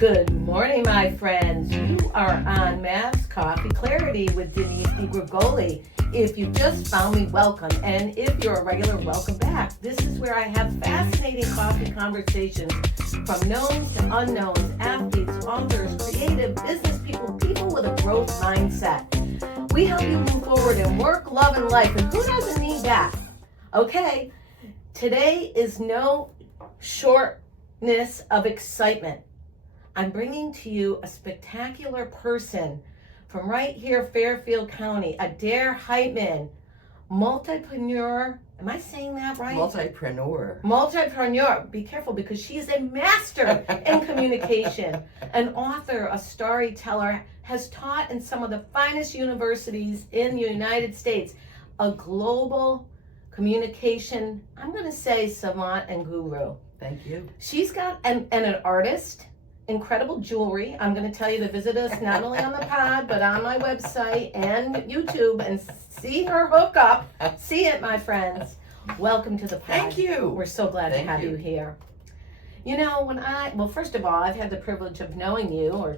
Good morning, my friends. You are on Maths Coffee Clarity with Denise DiGrigoli. If you just found me, welcome. And if you're a regular, welcome back. This is where I have fascinating coffee conversations from knowns to unknowns, athletes, authors, creative, business people, people with a growth mindset. We help you move forward in work, love, and life. And who doesn't need that? Okay, today is no shortness of excitement. I'm bringing to you a spectacular person from right here, Fairfield County, Adair Heitmann, multipreneur. Am I saying that right? Multipreneur. Be careful because she is a master in communication, an author, a storyteller, has taught in some of the finest universities in the United States, a global communication, I'm going to say savant and guru. Thank you. She's got an artist, incredible jewelry. I'm going to tell you to visit us not only on the pod, but on my website and YouTube and see her hook up. See it, my friends. Welcome to the pod. Thank you. We're so glad to have you here. You know, first of all, I've had the privilege of knowing you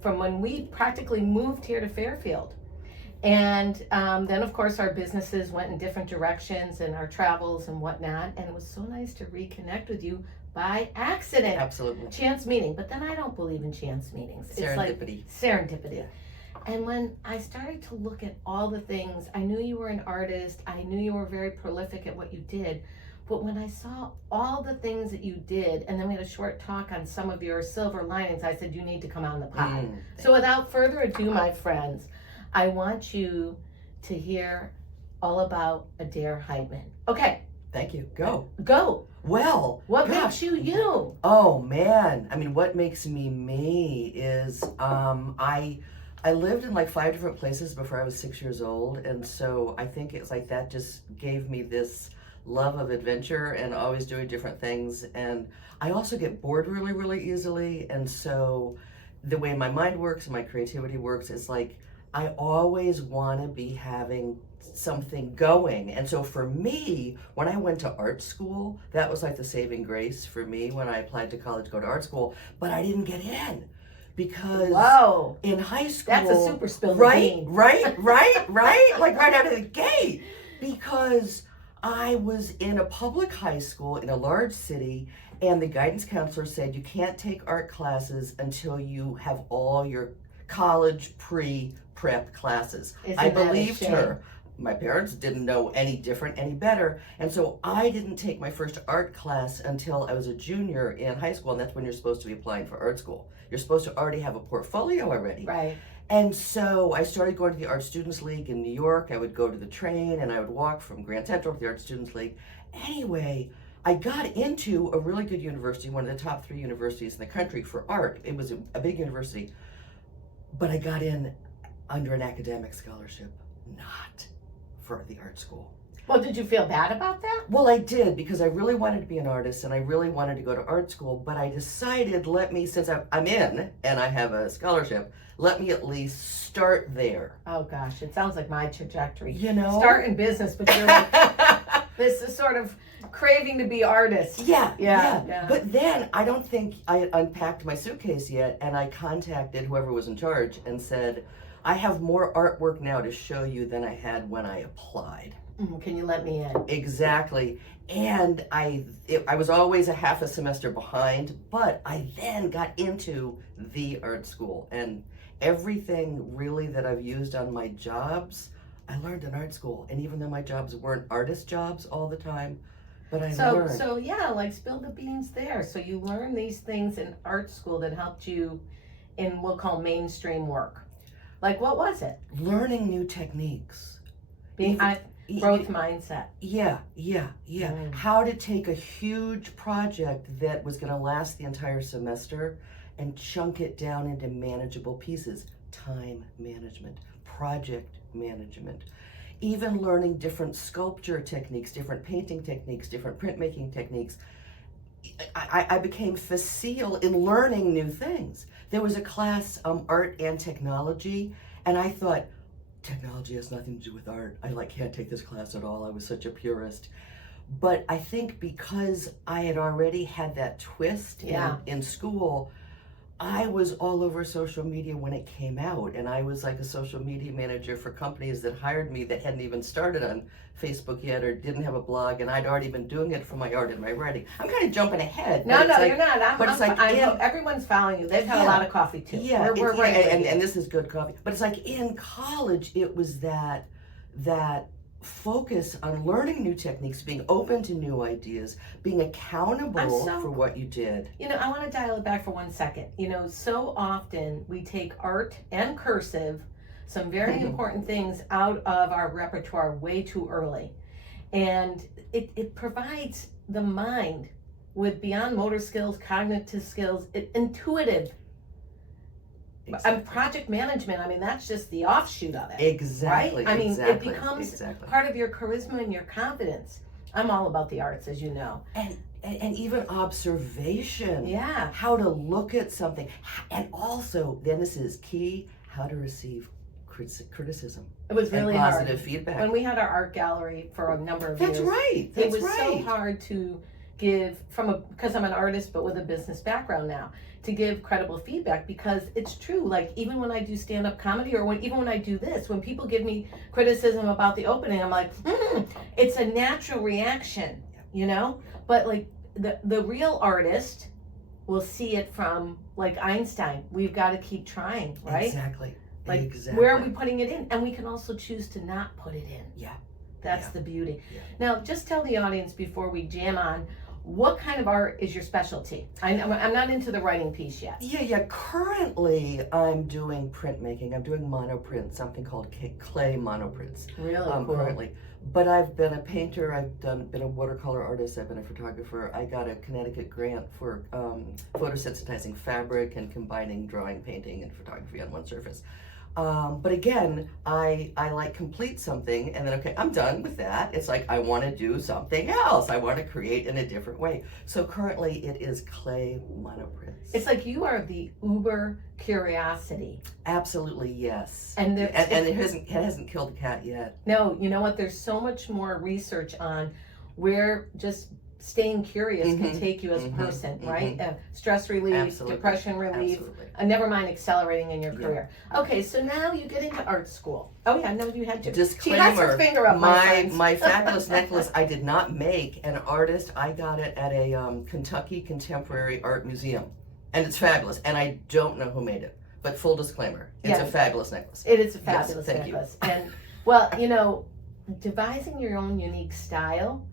from when we practically moved here to Fairfield. And then, of course, our businesses went in different directions and our travels and whatnot. And it was so nice to reconnect with you by accident. Absolutely. Chance meeting. But then I don't believe in chance meetings. Serendipity. It's like serendipity. Yeah. And when I started to look at all the things, I knew you were an artist. I knew you were very prolific at what you did. But when I saw all the things that you did, and then we had a short talk on some of your silver linings, I said, you need to come on the pod. So without further ado, my friends, I want you to hear all about Adair Heitmann. Okay. Thank you. Go. Well, what makes you you? Oh man, I mean, what makes me me is I lived in like 5 different places before I was 6 years old, and so I think it's like that just gave me this love of adventure and always doing different things. And I also get bored really, really easily, and so the way my mind works and my creativity works is like I always want to be having something going. And so for me, when I went to art school, that was like the saving grace for me when I applied to college to go to art school, but I didn't get in because in high school, that's a super spill the beans. Right, like right out of the gate, because I was in a public high school in a large city, and the guidance counselor said you can't take art classes until you have all your college pre-prep classes. I believed her. My parents didn't know any different, any better. And so I didn't take my first art class until I was a junior in high school. And that's when you're supposed to be applying for art school. You're supposed to already have a portfolio already. Right. And so I started going to the Art Students League in New York. I would go to the train and I would walk from Grand Central to the Art Students League. Anyway, I got into a really good university, one of the top 3 universities in the country for art. It was a big university. But I got in under an academic scholarship, not for the art school. Well, did you feel bad about that? Well, I did, because I really wanted to be an artist and I really wanted to go to art school, but I decided, since I'm in and I have a scholarship, let me at least start there. Oh gosh, it sounds like my trajectory. You know? Start in business, but you're like, this is sort of craving to be artist. Yeah. But then I don't think I had unpacked my suitcase yet, and I contacted whoever was in charge and said, I have more artwork now to show you than I had when I applied. Can you let me in? Exactly. And I was always a half a semester behind, but I then got into the art school, and everything really that I've used on my jobs, I learned in art school. And even though my jobs weren't artist jobs all the time, but I learned. So yeah, like spill the beans there. So you learned these things in art school that helped you in what we'll call mainstream work. Like, what was it? Learning new techniques. Growth mindset. Yeah. How to take a huge project that was going to last the entire semester and chunk it down into manageable pieces. Time management, project management, even learning different sculpture techniques, different painting techniques, different printmaking techniques. I became facile in learning new things. There was a class, art and technology, and I thought, technology has nothing to do with art. I can't take this class at all. I was such a purist. But I think because I had already had that twist in school, I was all over social media when it came out, and I was like a social media manager for companies that hired me that hadn't even started on Facebook yet or didn't have a blog, and I'd already been doing it for my art and my writing. I'm kind of jumping ahead. No, but it's like, you're not. but it's like everyone's following you. They've had a Yeah. lot of coffee too. Yeah, we're right with you. and this is good coffee. But it's like in college, it was that focus on learning new techniques, being open to new ideas, being accountable for what you did. You know, I want to dial it back for 1 second. You know, so often we take art and cursive, some very important things, out of our repertoire way too early. And it provides the mind with beyond motor skills, cognitive skills, intuitive. Exactly. And project management, I mean, that's just the offshoot of it. Exactly. Right? I mean, exactly, it becomes exactly. part of your charisma and your confidence. I'm all about the arts, as you know. And even observation. Yeah. How to look at something. And also, then this is key, how to receive criticism. It was really and hard. positive feedback. When we had our art gallery for a number of That's years. right. It was so hard to give because I'm an artist but with a business background now, to give credible feedback, because it's true. Like, even when I do stand-up comedy, or even when I do this, when people give me criticism about the opening, I'm like, it's a natural reaction, you know? But like the real artist will see it from, like Einstein, we've got to keep trying, right? Exactly. Like, exactly. where are we putting it in? And we can also choose to not put it in. Yeah. That's Yeah. the beauty. Yeah. Now, just tell the audience before we jam on, what kind of art is your specialty? I'm not into the writing piece yet. Yeah. Currently, I'm doing printmaking. I'm doing monoprints, something called clay monoprints. Really cool. Currently. But I've been a painter, been a watercolor artist, I've been a photographer. I got a Connecticut grant for photosensitizing fabric and combining drawing, painting, and photography on one surface. But again, I like complete something and then, okay, I'm done with that. It's like, I want to do something else. I want to create in a different way. So currently it is clay monoprints. It's like you are the uber curiosity. Absolutely, yes. And it hasn't killed the cat yet. No, you know what? There's so much more research on where just staying curious can take you as a person, right? Stress relief, Absolutely. depression relief, never mind accelerating in your career. Okay, so now you get into art school. Oh yeah, no, you had to. Disclaimer, she has her finger up, my fabulous necklace I did not make. An artist, I got it at a Kentucky Contemporary Art Museum. And it's fabulous. And I don't know who made it. But full disclaimer, it's a fabulous necklace. It is a fabulous Yes, necklace. And, well, you know, devising your own unique style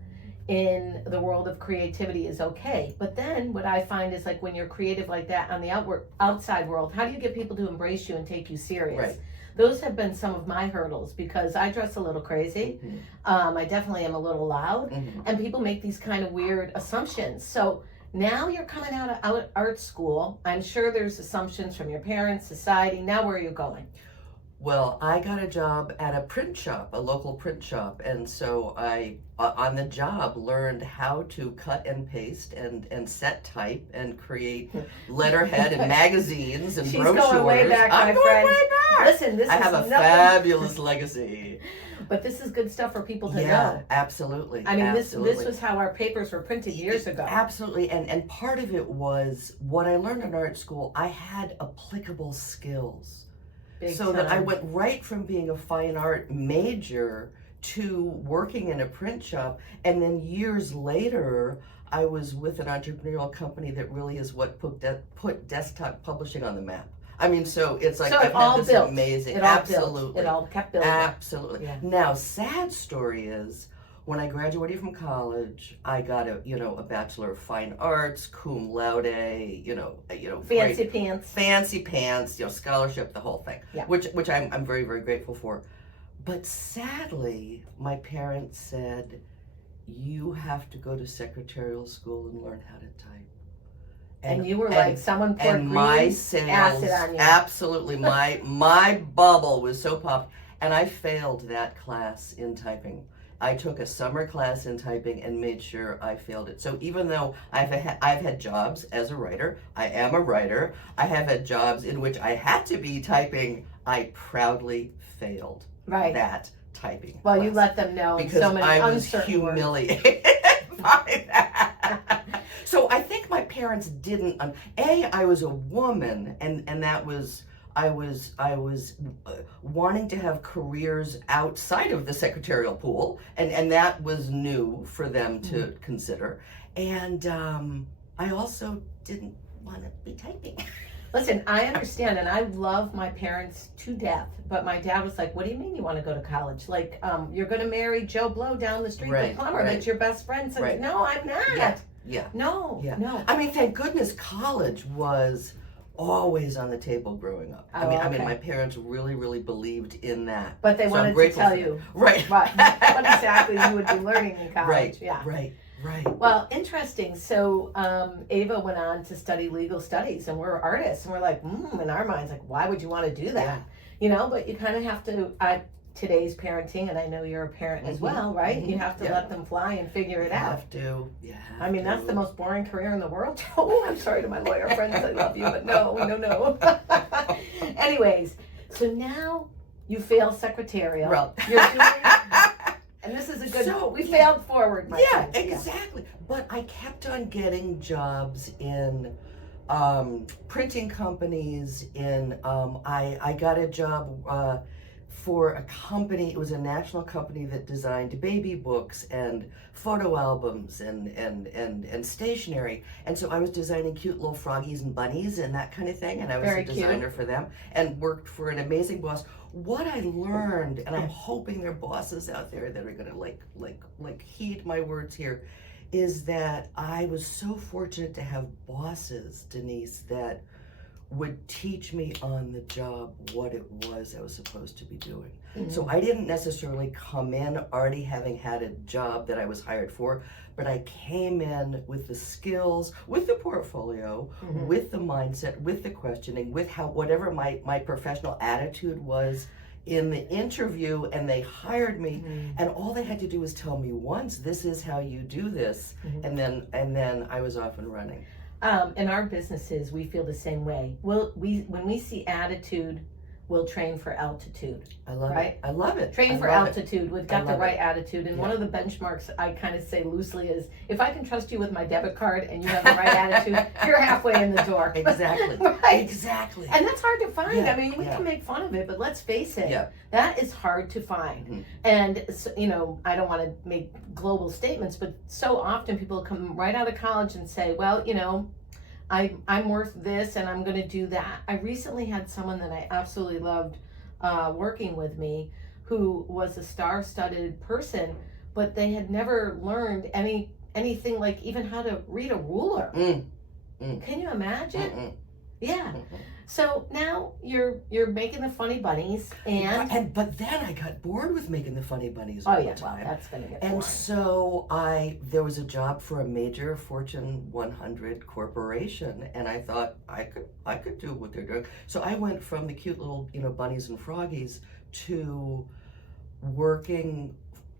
in the world of creativity is okay. But then what I find is, like, when you're creative like that on the outside world, how do you get people to embrace you and take you serious? Right. Those have been some of my hurdles, because I dress a little crazy. I definitely am a little loud. And people make these kind of weird assumptions. So now you're coming out of art school. I'm sure there's assumptions from your parents, society. Now where are you going? Well, I got a job at a print shop, a local print shop, and so I, on the job, learned how to cut and paste and set type and create letterhead and magazines and brochures. She's going way back, my friend. Way back. Listen, this I is have a nothing. fabulous legacy. But this is good stuff for people to know. Yeah, absolutely. I mean, absolutely. this was how our papers were printed years ago. Absolutely, and part of it was what I learned in art school. I had applicable skills. So that I went right from being a fine art major to working in a print shop, and then years later I was with an entrepreneurial company that really is what put desktop publishing on the map. I mean, so it's like, I've had this amazing, absolutely, it all kept building. Absolutely. Yeah. Now, sad story is, when I graduated from college, I got a Bachelor of Fine Arts, cum laude, fancy pants, scholarship, the whole thing, which I'm very, very grateful for. But sadly, my parents said, you have to go to secretarial school and learn how to type. And you were like, someone poured green acid on you. Absolutely, my bubble was so popped, and I failed that class in typing. I took a summer class in typing and made sure I failed it. So even though I've had jobs as a writer, I am a writer, I have had jobs in which I had to be typing, I proudly failed that typing Well, class. you let them know. Because so many I was humiliated by that. So I think my parents parents didn't. I was a woman, and that was. I was wanting to have careers outside of the secretarial pool, and that was new for them to consider. And I also didn't want to be typing. Listen, I understand, and I love my parents to death, but my dad was like, what do you mean you want to go to college? Like, you're going to marry Joe Blow down the street, the plumber, that's your best friend. So, no, I'm not. Yeah. No. I mean, thank goodness college was always on the table growing up. I mean, my parents really, really believed in that. But they wanted to tell you what exactly you would be learning in college. Right. Well, interesting. So Ava went on to study legal studies, and we're artists, and we're like, in our minds, like, why would you want to do that? You know, but you kind of have to. Today's parenting, and I know you're a parent as well, right? You have to let them fly and figure it out. You have I mean, that's the most boring career in the world. Oh, I'm sorry to my lawyer friends, I love you, but no. Anyways, so now you fail secretarial. You're doing, and this is a good. We failed forward, my friend. Exactly. But I kept on getting jobs in printing companies. I got a job. For a company, it was a national company that designed baby books and photo albums and stationery. And so I was designing cute little froggies and bunnies and that kind of thing. And I was a designer for them and worked for an amazing boss. What I learned, and I'm hoping there are bosses out there that are gonna like heed my words here, is that I was so fortunate to have bosses, Denise, that would teach me on the job what it was I was supposed to be doing. So I didn't necessarily come in already having had a job that I was hired for, but I came in with the skills, with the portfolio, with the mindset, with the questioning, with whatever my professional attitude was in the interview, and they hired me, and all they had to do was tell me once, this is how you do this, and then I was off and running. In our businesses, we feel the same way. When we see attitude, we'll train for altitude. I love it. I love it. Train for altitude. We've got the right attitude. And one of the benchmarks I kind of say loosely is, if I can trust you with my debit card and you have the right attitude, you're halfway in the door. Exactly. Exactly. And that's hard to find. I mean, we can make fun of it, but let's face it. That is hard to find. And, you know, I don't want to make global statements, but so often people come right out of college and say, well, you know, I'm worth this and I'm going to do that. I recently had someone that I absolutely loved working with me who was a star-studded person, but they had never learned anything like even how to read a ruler. Can you imagine? Yeah. So now you're making the funny bunnies, but then I got bored with making the funny bunnies all the time. Well, that's gonna get boring. And so there was a job for a major Fortune 100 corporation, and I thought I could do what they're doing. So I went from the cute little bunnies and froggies to working,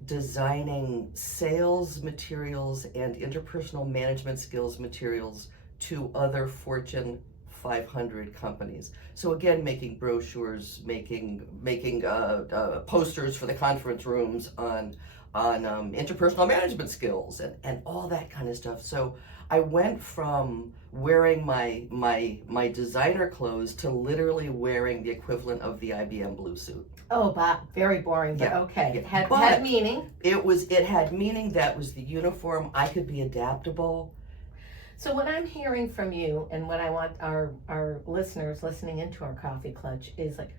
designing sales materials and interpersonal management skills materials to other Fortune 500 companies. So again, making brochures, making posters for the conference rooms on interpersonal management skills and all that kind of stuff. So I went from wearing my designer clothes to literally wearing the equivalent of the IBM blue suit. Oh, very boring, but okay. It had meaning. It had meaning. That was the uniform. I could be adaptable. So what I'm hearing from you, and what I want our listeners listening into our Coffee Clutch is like,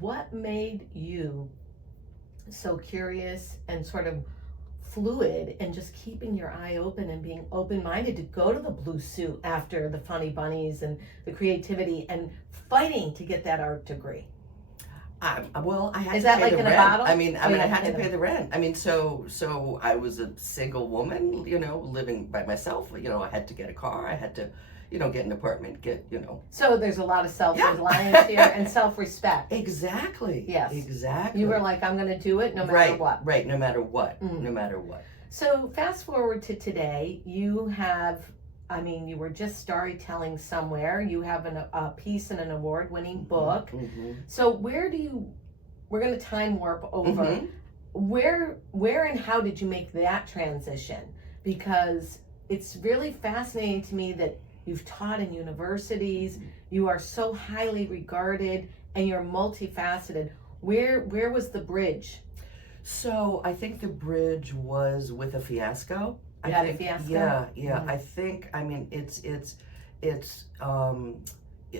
what made you so curious and sort of fluid and just keeping your eye open and being open-minded to go to the blue suit after the funny bunnies and the creativity and fighting to get that art degree? Well, I had Is to that pay like the in rent. a bottle? I had to pay the rent. I mean, so I was a single woman, living by myself. I had to get a car. I had to, get an apartment. So there's a lot of self-reliance here and self-respect. Exactly. Yes. Exactly. You were like, I'm going to do it no matter what. Right. No matter what. No matter what. So fast forward to today, you were just storytelling somewhere. You have a piece in an award-winning book. So we're going to time warp over. Where and how did you make that transition? Because it's really fascinating to me that you've taught in universities, you are so highly regarded, and you're multifaceted. Where was the bridge? So I think the bridge was with a fiasco. Yeah, the fiasco? Yeah. I think, I mean, it's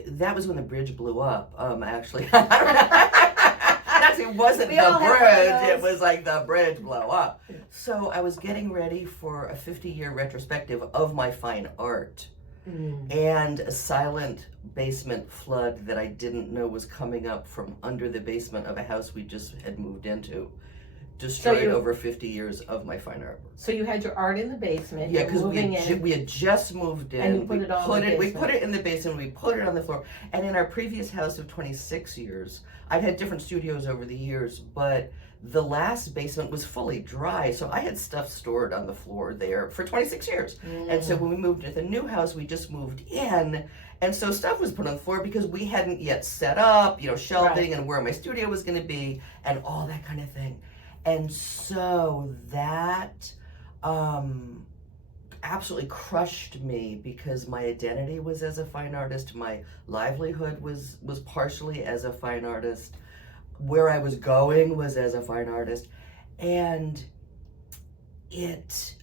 that was when the bridge blew up, actually. Actually, it wasn't We the all have bridge, it those. was like the bridge blew up. So I was getting ready for a 50-year retrospective of my fine art. And a silent basement flood that I didn't know was coming up from under the basement of a house we just had moved into. Destroyed over 50 years of my fine art work. So you had your art in the basement. Yeah, you're because moving we had just moved in. And you put it on the We basement. put it in the basement. We put it on the floor. And in our previous house of 26 years, I've had different studios over the years, but the last basement was fully dry, so I had stuff stored on the floor there for 26 years. And so when we moved to the new house, we just moved in, and so stuff was put on the floor because we hadn't yet set up, you know, shelving and where my studio was going to be and all that kind of thing. And so that absolutely crushed me because my identity was as a fine artist. My livelihood was partially as a fine artist. Where I was going was as a fine artist. And it,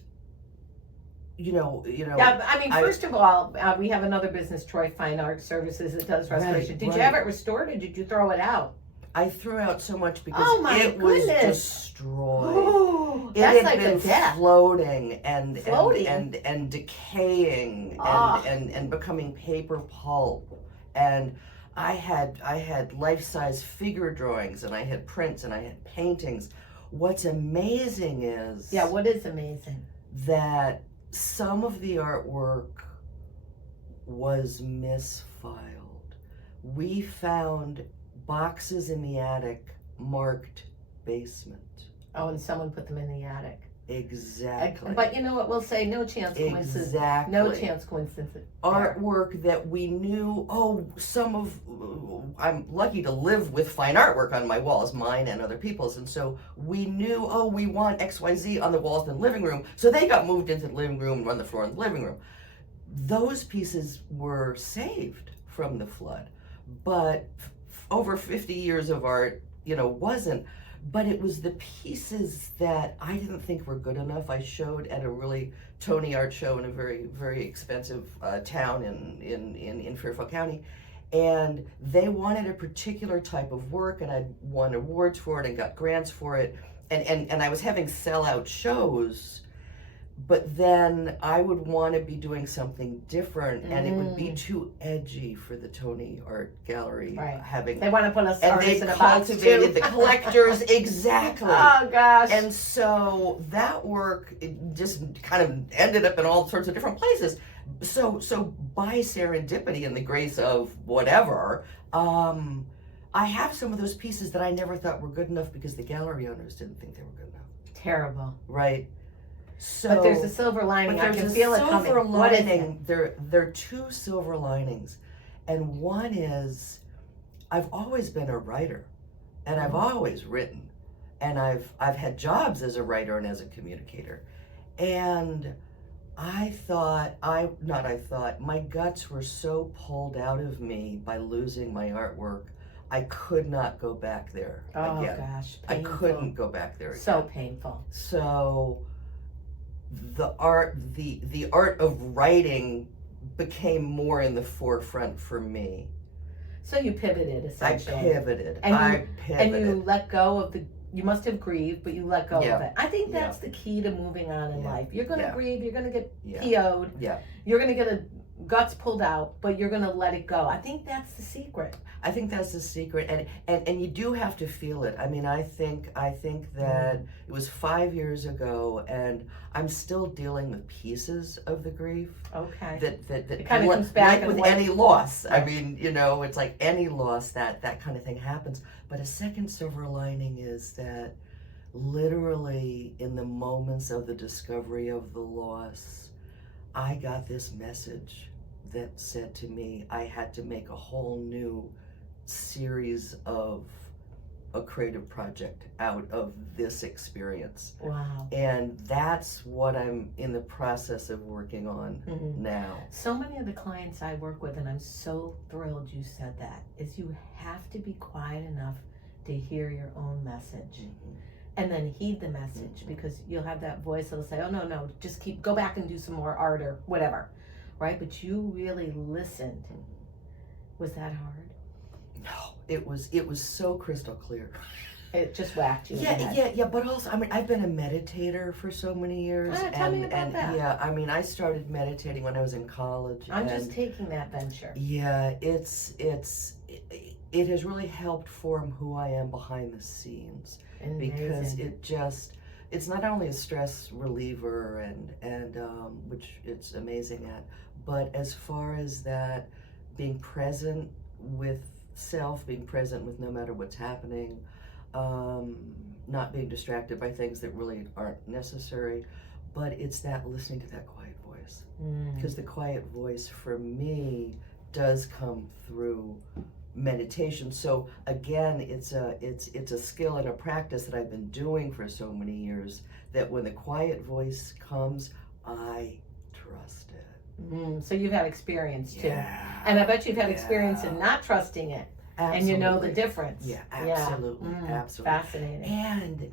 you know. Yeah, I mean, first of all, we have another business, Troy Fine Art Services, that does restoration. Did you have it restored or did you throw it out? I threw out so much because it goodness. was destroyed. Ooh, It that's had like been a death. floating and decaying and becoming paper pulp. And I had life-size figure drawings and I had prints and I had paintings. What's amazing is what is amazing? That some of the artwork was misfiled. We found boxes in the attic marked basement. Oh, and someone put them in the attic. Exactly. But you know what we'll say? No chance coincidence. Exactly. No chance coincidence. Artwork that we knew, I'm lucky to live with fine artwork on my walls, mine and other people's. And so we knew, we want XYZ on the walls in the living room. So they got moved into the living room and on the floor in the living room. Those pieces were saved from the flood. But over 50 years of art, wasn't. But it was the pieces that I didn't think were good enough. I showed at a really Tony art show in a very, very expensive town in Fairfield County. And they wanted a particular type of work, and I'd won awards for it and got grants for it. And I was having sellout shows, but then I would want to be doing something different, and it would be too edgy for the Tony Art Gallery. They want to put us artists in a box too. And they cultivated the collectors, exactly. Oh gosh. And so that work, it just kind of ended up in all sorts of different places. So by serendipity and the grace of whatever, I have some of those pieces that I never thought were good enough because the gallery owners didn't think they were good enough. Terrible. Right. So, but there's a silver lining. I can feel it coming. What is it? There are two silver linings, and one is I've always been a writer, and I've always written, and I've had jobs as a writer and as a communicator, and my guts were so pulled out of me by losing my artwork. I could not go back there again. Oh gosh, painful. I couldn't go back there again. So painful. So the art of writing became more in the forefront for me. So you pivoted essentially. I pivoted. And you let go of you must have grieved, but you let go of it. I think that's the key to moving on in life. You're going to grieve, you're going to get PO'd, you're going to get guts pulled out, but you're going to let it go. I think that's the secret. I think that's the secret, and you do have to feel it. I mean, I think that it was 5 years ago, and I'm still dealing with pieces of the grief. Okay. That it kind of comes back like with any loss. Right. I mean, it's like any loss that kind of thing happens. But a second silver lining is that literally in the moments of the discovery of the loss, I got this message that said to me I had to make a whole new series of a creative project out of this experience. Wow. And that's what I'm in the process of working on now. So many of the clients I work with, and I'm so thrilled you said that, is you have to be quiet enough to hear your own message. And then heed the message, because you'll have that voice that'll say, oh no, just go back and do some more art or whatever, right? But you really listened. Was that hard? No, it was so crystal clear. It just whacked you in the head. Yeah, but also, I mean, I've been a meditator for so many years. Tell me about that. Yeah, I mean, I started meditating when I was in college. I'm just taking that venture. Yeah, it has really helped form who I am behind the scenes. Because it's not only a stress reliever and which it's amazing at, but as far as that, being present with self, being present with no matter what's happening, not being distracted by things that really aren't necessary, but it's that listening to that quiet voice. Because the quiet voice for me does come through meditation. So again, it's a skill and a practice that I've been doing for so many years, that when the quiet voice comes, I trust it. So you've had experience too. Yeah. And I bet you've had experience in not trusting it. Absolutely. And you know the difference. Yeah, absolutely. Absolutely. Fascinating. And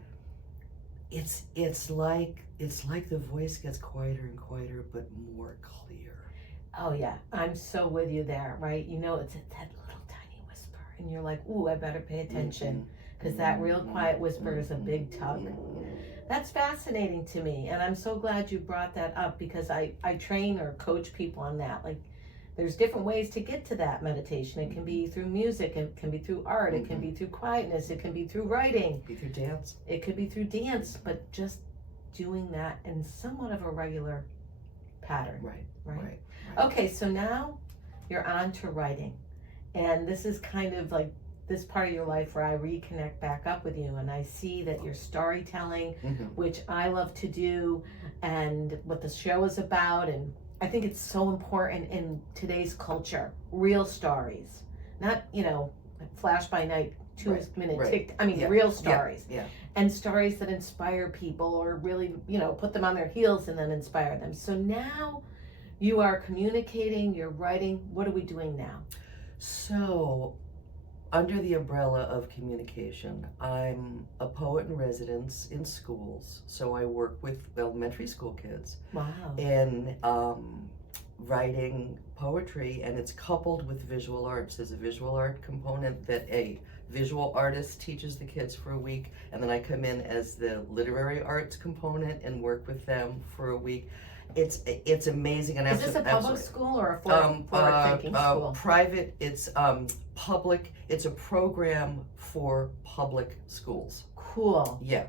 it's like the voice gets quieter and quieter, but more clear. Oh yeah, I'm so with you there, right? You know, it's that little tiny whisper, and you're like, ooh, I better pay attention, because that real quiet whisper is a big tug. That's fascinating to me, and I'm so glad you brought that up, because I train or coach people on that. Like, there's different ways to get to that meditation. It can be through music, it can be through art, it can be through quietness, it can be through writing. It could be through dance. It could be through dance, but just doing that in somewhat of a regular pattern. Right. Okay, so now you're on to writing. And this is kind of like this part of your life where I reconnect back up with you, and I see that you're storytelling, which I love to do, and what the show is about. And I think it's so important in today's culture. Real stories, not, flash by night, 2-minute tick. I mean, real stories. Yeah. And stories that inspire people, or really, put them on their heels and then inspire them. So now you are communicating, you're writing. What are we doing now? So, under the umbrella of communication, I'm a poet in residence in schools. So I work with elementary school kids. Wow. In writing poetry, and it's coupled with visual arts. There's a visual art component that a visual artist teaches the kids for a week, and then I come in as the literary arts component and work with them for a week. It's amazing. And is this a public school or a forward-thinking school? Private. It's public. It's a program for public schools. Cool. Yeah.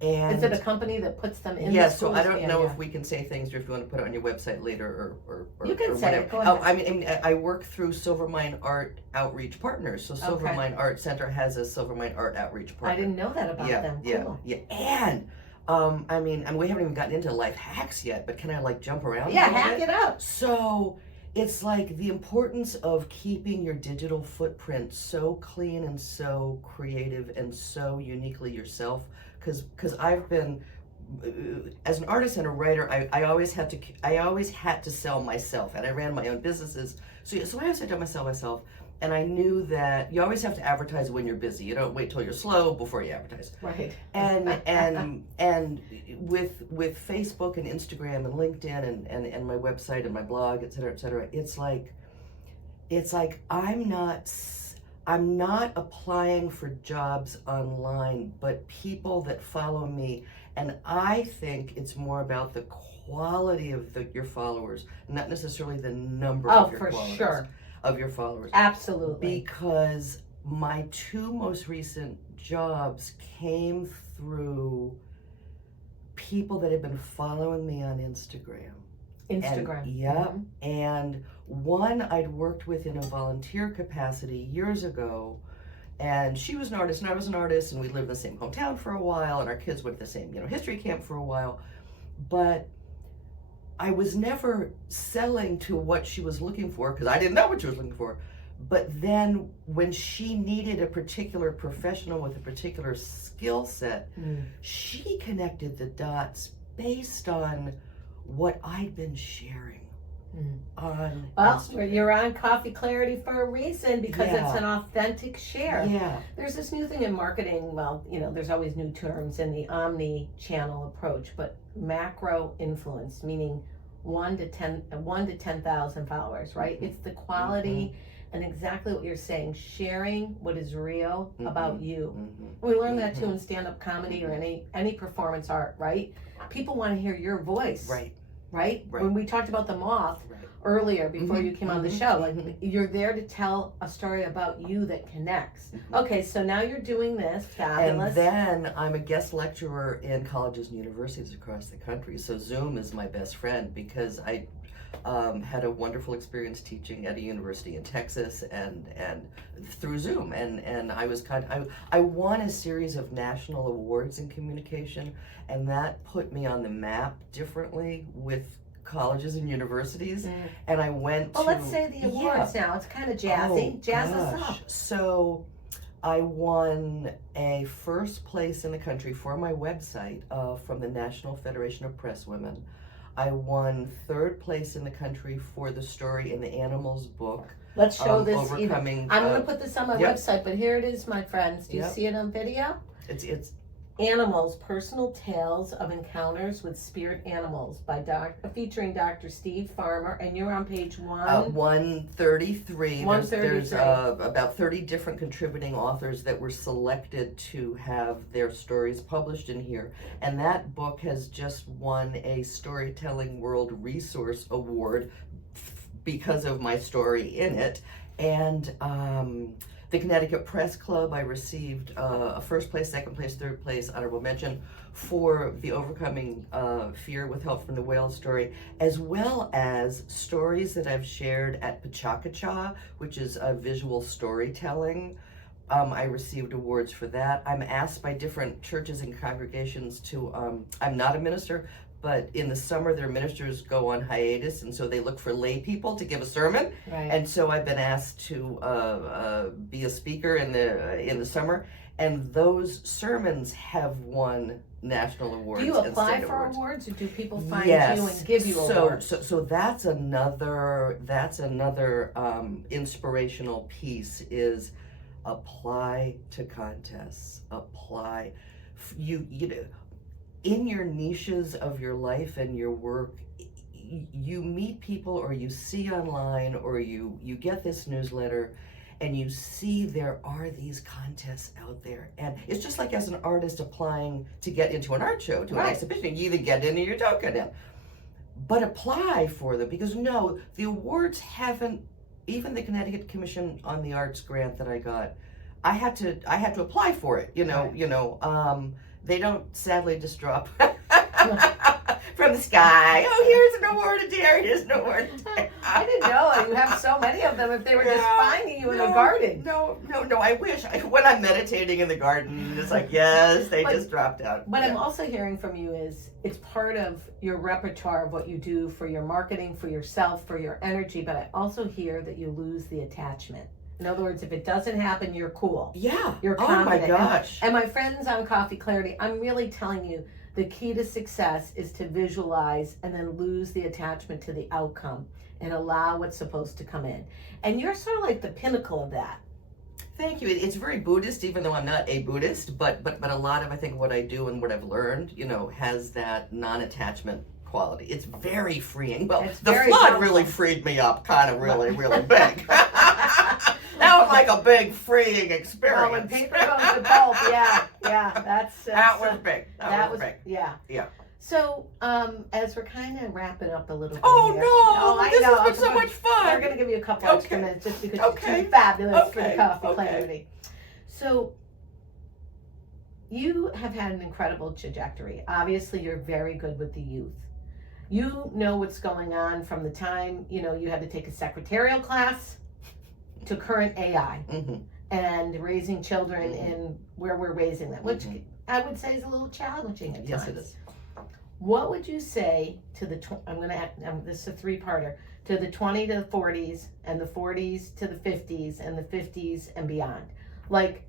And is it a company that puts them in? Yeah, the schools? So I don't know if we can say things, or if you want to put it on your website later, or you can or say whatever. it. Go ahead. I mean, I work through Silvermine Art Outreach Partners. So Silvermine Art Center has a Silvermine Art Outreach Partner. I didn't know that about them. Cool. Yeah. And I mean, and we haven't even gotten into life hacks yet, but can I jump around? Yeah, hack it up. So it's like the importance of keeping your digital footprint so clean and so creative and so uniquely yourself. Because I've been, as an artist and a writer, I always had to sell myself, and I ran my own businesses. So I always had to sell myself. And I knew that you always have to advertise when you're busy. You don't wait till you're slow before you advertise. Right. And with Facebook and Instagram and LinkedIn and my website and my blog, et cetera, it's like I'm not applying for jobs online, but people that follow me. And I think it's more about the quality of your followers, not necessarily the number of your followers. Oh, for sure. Of your followers. Absolutely. Because my 2 most recent jobs came through people that had been following me on Instagram. And one I'd worked with in a volunteer capacity years ago, and she was an artist and I was an artist, and we lived in the same hometown for a while, and our kids went to the same history camp for a while, but I was never selling to what she was looking for, because I didn't know what she was looking for. But then when she needed a particular professional with a particular skill set, she connected the dots based on what I'd been sharing on Instagram. You're on Coffee Clarity for a reason, because Yeah. it's an authentic share. Yeah. There's this new thing in marketing. Well, there's always new terms in the omni-channel approach, but macro influence, meaning 1 to 10,000 followers, right? It's the quality and exactly what you're saying, sharing what is real about you. We learn that too in stand-up comedy or any performance art, right? People want to hear your voice. Right? When we talked about the moth earlier before you came on the show, like you're there to tell a story about you that connects. Okay, so now you're doing this, fabulous. And then I'm a guest lecturer in colleges and universities across the country. So Zoom is my best friend, because I had a wonderful experience teaching at a university in Texas and through Zoom, and I won a series of national awards in communication, and that put me on the map differently with colleges and universities. And I went to, let's say the awards now. It's kind of jazzy. Jazz us up. So I won a first place in the country for my website from the National Federation of Press Women. I won third place in the country for the story in the Animals book. Let's show this. Overcoming. I'm going to put this on my website, but here it is, my friends. Do you see it on video? It's Animals, Personal Tales of Encounters with Spirit Animals featuring Dr. Steve Farmer, and you're on page 133. 133. There's about 30 different contributing authors that were selected to have their stories published in here. And that book has just won a Storytelling World Resource Award because of my story in it. And the Connecticut Press Club, I received a first place, second place, third place, honorable mention for the Overcoming Fear with Help from the Whale story, as well as stories that I've shared at Pachakacha, which is visual storytelling. I received awards for that. I'm asked by different churches and congregations to, I'm not a minister, but in the summer their ministers go on hiatus, and so they look for lay people to give a sermon. And so I've been asked to be a speaker in the summer, and those sermons have won national awards. Do you apply for awards, or do people find you and give you awards? So that's another inspirational piece, is apply to contests. Apply. You know, in your niches of your life and your work, you meet people, or you see online, or you get this newsletter, and you see there are these contests out there. And it's just like as an artist applying to get into an art show, to an exhibition. You either get in or you don't get in. But apply for them, because no, the awards haven't, even the Connecticut Commission on the Arts grant that I got, I had to apply for it, they don't sadly just drop from the sky. Oh, here's an award, Adair. Here's an award. I didn't know you have so many of them. If they were just finding you in a garden. No. I wish. When I'm meditating in the garden, it's like, yes, they just dropped out. What I'm also hearing from you is it's part of your repertoire of what you do for your marketing, for yourself, for your energy. But I also hear that you lose the attachment. In other words, if it doesn't happen, you're cool. Yeah. You're confident. Oh my gosh. And my friends on Coffee Clarity, I'm really telling you, the key to success is to visualize and then lose the attachment to the outcome and allow what's supposed to come in. And you're sort of like the pinnacle of that. Thank you. It's very Buddhist, even though I'm not a Buddhist, but a lot of, I think, what I do and what I've learned, has that non-attachment quality. It's very freeing. Well, the flood really freed me up, kind of really, really big. That was like a big freeing experience. Well, when paper goes to pulp, yeah, that's that was big. That was big. Yeah. So, as we're kind of wrapping up a little bit this has been so much fun. We're going to give you a couple extra minutes just because you're too fabulous for the Coffee Clarity. So, you have had an incredible trajectory. Obviously, you're very good with the youth. You know what's going on from the time, you had to take a secretarial class to current AI and raising children in where we're raising them, which I would say is a little challenging at times. Yes, it is. What would you say to the, this is a three-parter, to the 20 to the 40s and the 40s to the 50s and the 50s and beyond? Like,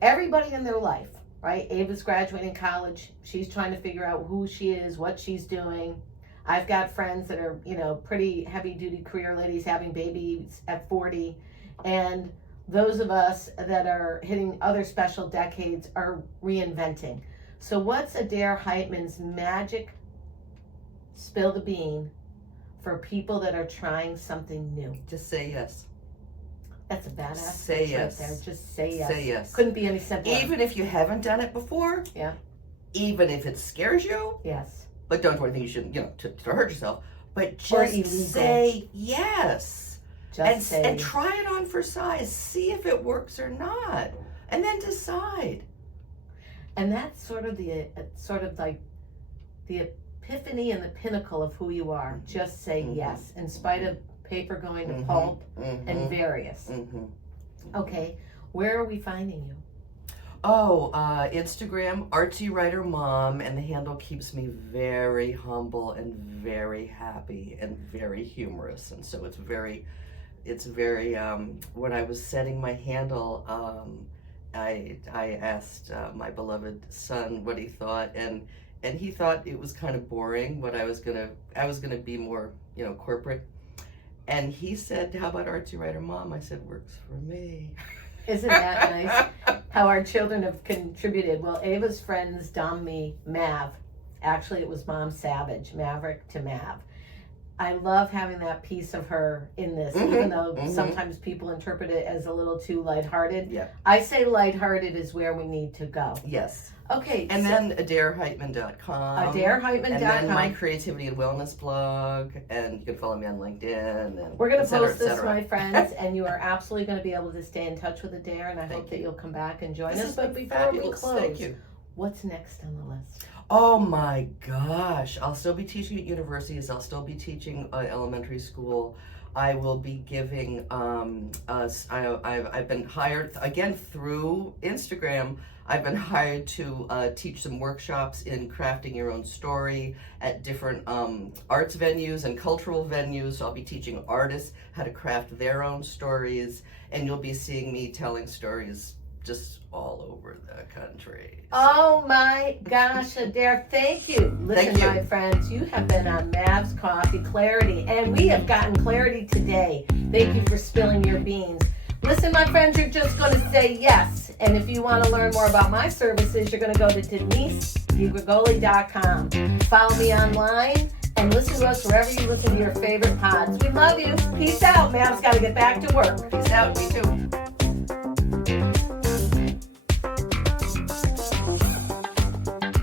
everybody in their life, right? Ava's graduating college. She's trying to figure out who she is, what she's doing. I've got friends that are, pretty heavy-duty career ladies having babies at 40. And those of us that are hitting other special decades are reinventing. So what's Adair Heitmann's magic spill the bean for people that are trying something new? Just say yes. That's a badass Say speech yes. right there. Just say yes. Say yes. Couldn't be any simpler. Even if you haven't done it before. Yeah. Even if it scares you. Yes. But don't do anything you shouldn't, to hurt yourself. But Or just illegal. say yes. Just say. And try it on for size. See if it works or not. And then decide. And that's sort of like the epiphany and the pinnacle of who you are. Just say yes, in spite of paper going to pulp and various. Okay, where are we finding you? Oh, Instagram, Artsy Writer Mom, and the handle keeps me very humble and very happy and very humorous. And so it's very, when I was setting my handle, I asked my beloved son what he thought, and he thought it was kind of boring. I was gonna be more, corporate. And he said, "How about Artsy Writer Mom?" I said, "Works for me." Isn't that nice? How our children have contributed. Well, Ava's friends dubbed me Mav. Actually, it was Mom Savage, Maverick to Mav. I love having that piece of her in this, even though sometimes people interpret it as a little too lighthearted. Yeah. I say lighthearted is where we need to go. Yes. Okay. And then AdairHeitmann.com. AdairHeitmann.com. And then my creativity and wellness blog. And you can follow me on LinkedIn. And we're going to post this, et my friends, and you are absolutely going to be able to stay in touch with Adair, and I hope that you'll come back and join us. But before we close, thank you. What's next on the list? Oh my gosh. I'll still be teaching at universities. I'll still be teaching elementary school. I will be giving, I've been hired, again, through Instagram, I've been hired to teach some workshops in crafting your own story at different arts venues and cultural venues. So I'll be teaching artists how to craft their own stories, and you'll be seeing me telling stories just all over the country. Oh my gosh, Adair, thank you. Listen, my friends, you have been on Mav's Coffee Clarity, and we have gotten clarity today. Thank you for spilling your beans. Listen, my friends, you're just going to say yes. And if you want to learn more about my services, you're going to go to DeniseDiGrigoli.com. Follow me online and listen to us wherever you listen to your favorite pods. We love you. Peace out. Mav's got to get back to work. Peace out. Me too.